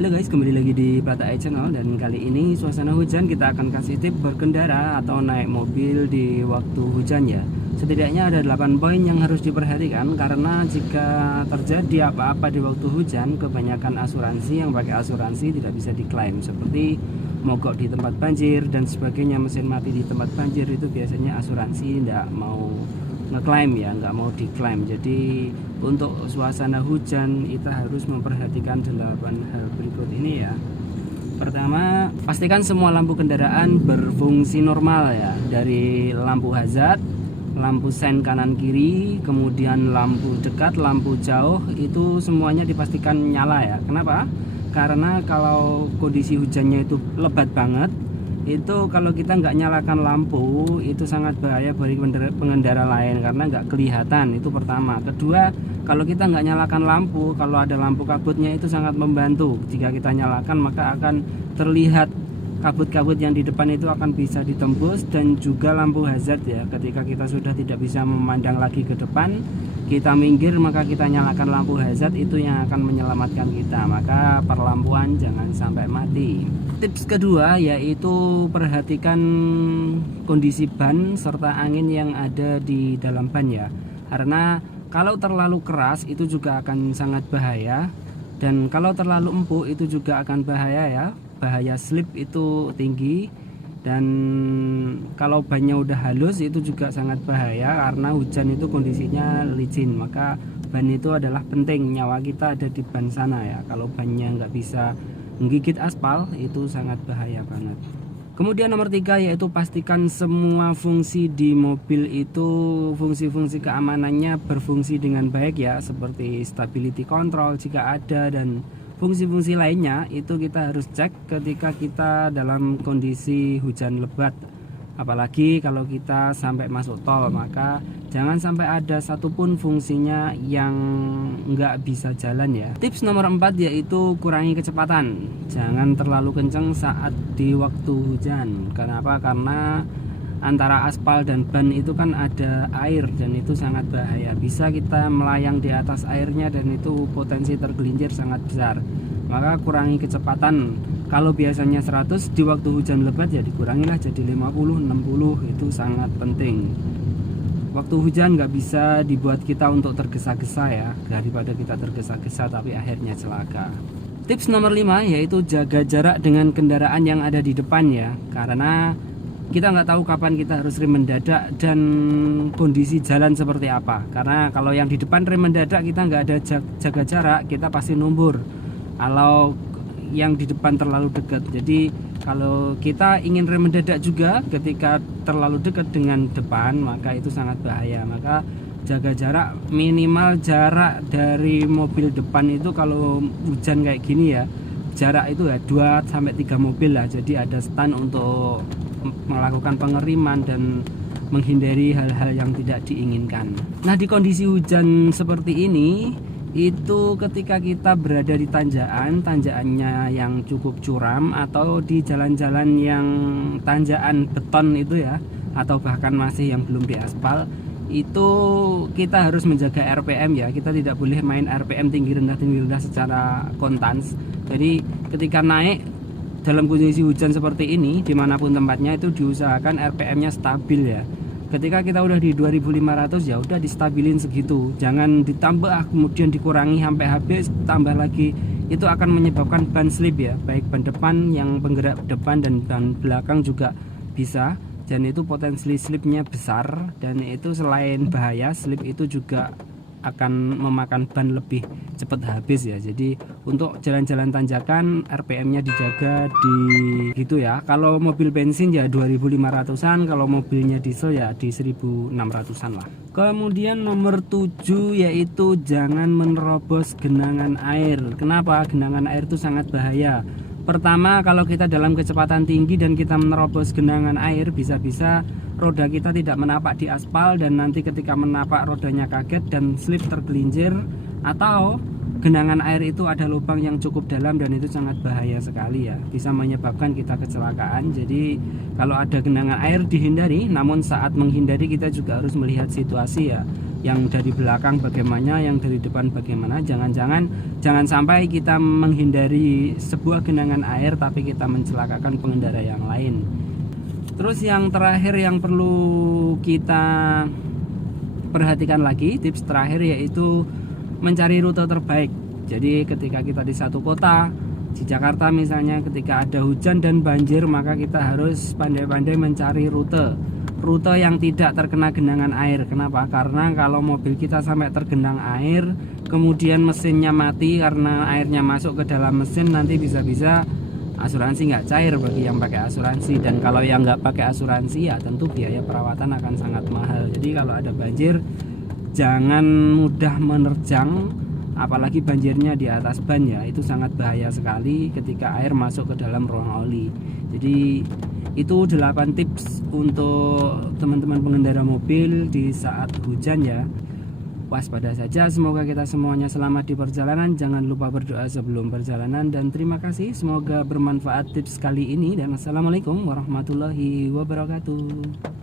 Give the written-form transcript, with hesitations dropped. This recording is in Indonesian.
Halo guys, kembali lagi di Plata AI Channel. Dan kali ini suasana hujan kita akan kasih tip berkendara atau naik mobil di waktu hujan ya. Setidaknya ada 8 poin yang harus diperhatikan, karena jika terjadi apa-apa di waktu hujan, kebanyakan asuransi yang pakai asuransi tidak bisa diklaim, seperti mogok di tempat banjir dan sebagainya, mesin mati di tempat banjir, itu biasanya asuransi tidak mau ngeklaim ya, nggak mau diklaim. Jadi untuk suasana hujan kita harus memperhatikan 8 hal berikut ini ya. Pertama, pastikan semua lampu kendaraan berfungsi normal ya, dari lampu hazard, lampu sen kanan kiri, kemudian lampu dekat, lampu jauh, itu semuanya dipastikan nyala ya. Kenapa? Karena kalau kondisi hujannya itu lebat banget, itu kalau kita nggak nyalakan lampu itu sangat bahaya bagi pengendara lain karena nggak kelihatan. Itu pertama. Kedua, kalau kita nggak nyalakan lampu, kalau ada lampu kabutnya itu sangat membantu. Jika kita nyalakan maka akan terlihat kabut-kabut yang di depan itu akan bisa ditembus. Dan juga lampu hazard ya, ketika kita sudah tidak bisa memandang lagi ke depan, kita minggir maka kita nyalakan lampu hazard, itu yang akan menyelamatkan kita. Maka perlampuan jangan sampai mati. Tips kedua yaitu perhatikan kondisi ban serta angin yang ada di dalam ban ya, karena kalau terlalu keras itu juga akan sangat bahaya, dan kalau terlalu empuk itu juga akan bahaya ya. Bahaya slip itu tinggi, dan kalau bannya udah halus itu juga sangat bahaya karena hujan itu kondisinya licin. Maka ban itu adalah penting, nyawa kita ada di ban sana ya. Kalau bannya nggak bisa menggigit aspal itu sangat bahaya banget. Kemudian nomor 3 yaitu pastikan semua fungsi di mobil itu, fungsi-fungsi keamanannya berfungsi dengan baik ya, seperti stability control jika ada, dan fungsi-fungsi lainnya itu kita harus cek ketika kita dalam kondisi hujan lebat. Apalagi kalau kita sampai masuk tol, maka jangan sampai ada satupun fungsinya yang nggak bisa jalan ya. Tips nomor 4 yaitu kurangi kecepatan. Jangan terlalu kencang saat di waktu hujan. Kenapa? Karena antara aspal dan ban itu kan ada air, dan itu sangat bahaya. Bisa kita melayang di atas airnya dan itu potensi tergelincir sangat besar. Maka kurangi kecepatan. Kalau biasanya 100, di waktu hujan lebat ya dikurangilah jadi 50, 60, itu sangat penting. Waktu hujan nggak bisa dibuat kita untuk tergesa-gesa ya, daripada kita tergesa-gesa tapi akhirnya celaka. Tips nomor 5 yaitu jaga jarak dengan kendaraan yang ada di depan ya, karena kita nggak tahu kapan kita harus rem mendadak dan kondisi jalan seperti apa. Karena kalau yang di depan rem mendadak kita nggak ada jaga jarak, kita pasti numbur. Kalau yang di depan terlalu dekat, jadi kalau kita ingin rem mendadak juga ketika terlalu dekat dengan depan, maka itu sangat bahaya. Maka jaga jarak, minimal jarak dari mobil depan itu kalau hujan kayak gini ya, jarak itu ya 2-3 mobil lah. Jadi ada stand untuk melakukan pengeriman dan menghindari hal-hal yang tidak diinginkan. Nah, di kondisi hujan seperti ini, itu ketika kita berada di tanjakannya yang cukup curam, atau di jalan-jalan yang tanjakan beton itu ya, atau bahkan masih yang belum diaspal, itu kita harus menjaga RPM ya. Kita tidak boleh main RPM tinggi rendah secara kontans. Jadi ketika naik dalam kondisi hujan seperti ini, dimanapun tempatnya, itu diusahakan RPM-nya stabil ya. Ketika kita udah di 2500 ya udah distabilin segitu, jangan ditambah kemudian dikurangi sampai habis, tambah lagi. Itu akan menyebabkan ban slip ya, baik ban depan yang penggerak depan dan ban belakang juga bisa. Dan itu potensi slipnya besar, dan itu selain bahaya, slip itu juga akan memakan ban lebih cepat habis ya. Jadi untuk jalan-jalan tanjakan RPM-nya dijaga di gitu ya. Kalau mobil bensin ya 2500-an, kalau mobilnya diesel ya di 1600-an lah. Kemudian nomor 7 yaitu jangan menerobos genangan air. Kenapa? Genangan air itu sangat bahaya. Pertama, kalau kita dalam kecepatan tinggi dan kita menerobos genangan air, bisa-bisa roda kita tidak menapak di aspal, dan nanti ketika menapak rodanya kaget dan slip tergelincir, atau genangan air itu ada lubang yang cukup dalam dan itu sangat bahaya sekali ya, bisa menyebabkan kita kecelakaan. Jadi kalau ada genangan air dihindari, namun saat menghindari kita juga harus melihat situasi ya. yang dari belakang bagaimana, yang dari depan bagaimana. Jangan sampai kita menghindari sebuah genangan air tapi kita mencelakakan pengendara yang lain. Terus yang terakhir yang perlu kita perhatikan lagi, tips terakhir, yaitu mencari rute terbaik. Jadi ketika kita di satu kota, di Jakarta misalnya, ketika ada hujan dan banjir, maka kita harus pandai-pandai mencari rute yang tidak terkena genangan air. Kenapa? Karena kalau mobil kita sampai tergenang air, kemudian mesinnya mati karena airnya masuk ke dalam mesin, nanti bisa-bisa asuransi nggak cair bagi yang pakai asuransi. Dan kalau yang nggak pakai asuransi, ya tentu biaya perawatan akan sangat mahal. Jadi kalau ada banjir, jangan mudah menerjang, apalagi banjirnya di atas ban ya, itu sangat bahaya sekali ketika air masuk ke dalam ruang oli. Jadi itu 8 tips untuk teman-teman pengendara mobil di saat hujan ya. Waspada saja, semoga kita semuanya selamat di perjalanan. Jangan lupa berdoa sebelum perjalanan, dan terima kasih, semoga bermanfaat tips kali ini, dan assalamualaikum warahmatullahi wabarakatuh.